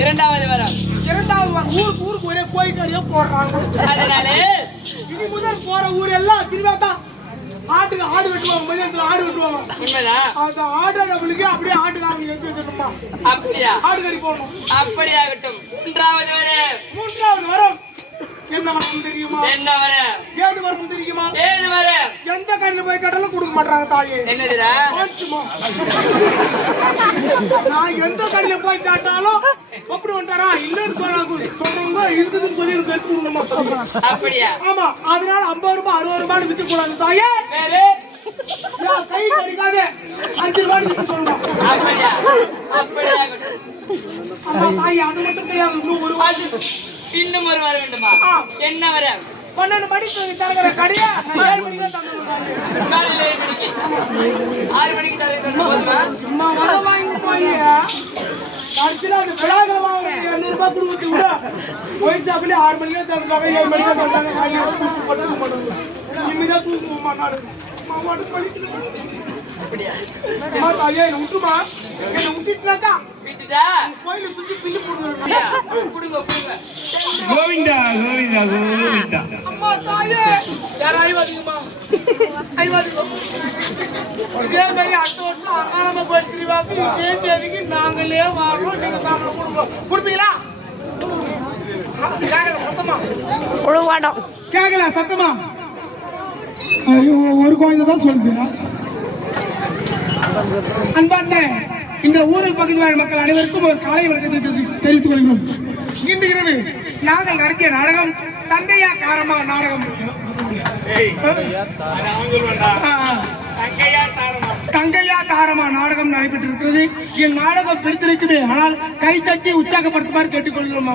இரண்டாவது வரம். ஊருக்கு ஊருக்கு ஒரே கோயில்காரியா போடுறாங்க. அதனாலே இனி முதல் போற ஊர் எல்லாம் திருவிழா. ஆட்டுக்கு ஆடு வெட்டுவாங்க, மதியத்துல ஆடு வெட்டுவாங்க. உண்மைதான். அந்த ஆடு நம்மளுக்கு அப்படியே ஆட்டுக்காரங்க எடுத்து வச்சிருக்கோமா. அப்படியா? ஆடுகறி போடணும். அப்படியாகட்டும். மூன்றாவது வரம் என்ன வரம் தெரியுமா? என்ன வரம்? ஏழு வரம் தெரியுமா? ஏழு வரம். எந்த கடையில போய் கேட்டாலும் கொடுக்க மாட்டாங்க தாயே. என்னதுடா? நான் எந்த கடையில போய் கேட்டாலும் அப்படி வந்துட்டாரா இல்லன்னு சொல்றவங்க இருக்குதுன்னு சொல்லி கொடுக்கணுமா. அப்படியா? ஆமா. அதனால 50 ரூபாய் 60 ரூபாய் வித்து கூடாது தாயே. வேறு கை கிடைக்காது 5 ரூபாய் வித்து சொல்லணும். அப்படியா? அப்படியாகட்டும். ஆமா தாயே, அது மட்டும் கிடையாது. இன்னும் ஒரு வர வேண்டுமா? என்ன வர? 12 மணிக்கு தரகிற கடையா 7 மணிக்கு தான் தந்துடுறாங்க. காலையில 7 மணிக்கு 6 மணிக்கு தரேன் சொன்னா போதுமா? அம்மா வர வாங்கி போய் கடைசியில் அந்த விழாக்களை வாங்க 200 ரூபாய் கொடுத்து விட ஒயிட் ஷாப்லேயே 6 மணிக்கு தந்துருக்காங்க, 7 மணிக்கு தந்துருக்காங்க. இனிமேதான் தூக்குவோம்மா நாடு. மாமாட்டு படிக்கணும். அப்படியா? ஐயா என்னை விட்டுமா, என்னை விட்டுட்டுனாக்கா விட்டுட்டா கோயிலை சுற்றி பில்லு போடுவாங்க. கொடுங்க கொடுங்க. கோவிந்தா கோவிந்தா கோவிந்தா. அம்மா தாயே யாரும் ஐவாதிங்கம்மா, ஐவாதிங்க. இதே மாதிரி அடுத்த வருஷம் அங்காளம்மா கோயில் திருவிழாவுக்கு இதே தேதிக்கு நாங்களே வாங்குறோம், நீங்க நாங்களே கொடுப்போம். கொடுப்பீங்களா? கேட்கல சத்தமா, கேட்கல சத்தமா. ஐயோ, ஒரு குழந்தை தான் சொல்லுங்க. அன்பார்ந்த இந்த ஊரில் பகுதி வாழ் மக்கள் அனைவருக்கும் ஒரு காலை வணக்கத்தை தெரிவித்துக் கொள்கிறோம். இன்று இரவு நாங்கள் நடத்திய நாடகம் தந்தையா காரமா நாடகம். தங்கையா தாரமா நாடகம் நடைபெற்றிருக்கிறது. என் நாடகம் பிடித்திருக்குது, ஆனால் கை தட்டி உற்சாகப்படுத்துமாறு கேட்டுக்கொள்கிறோம்.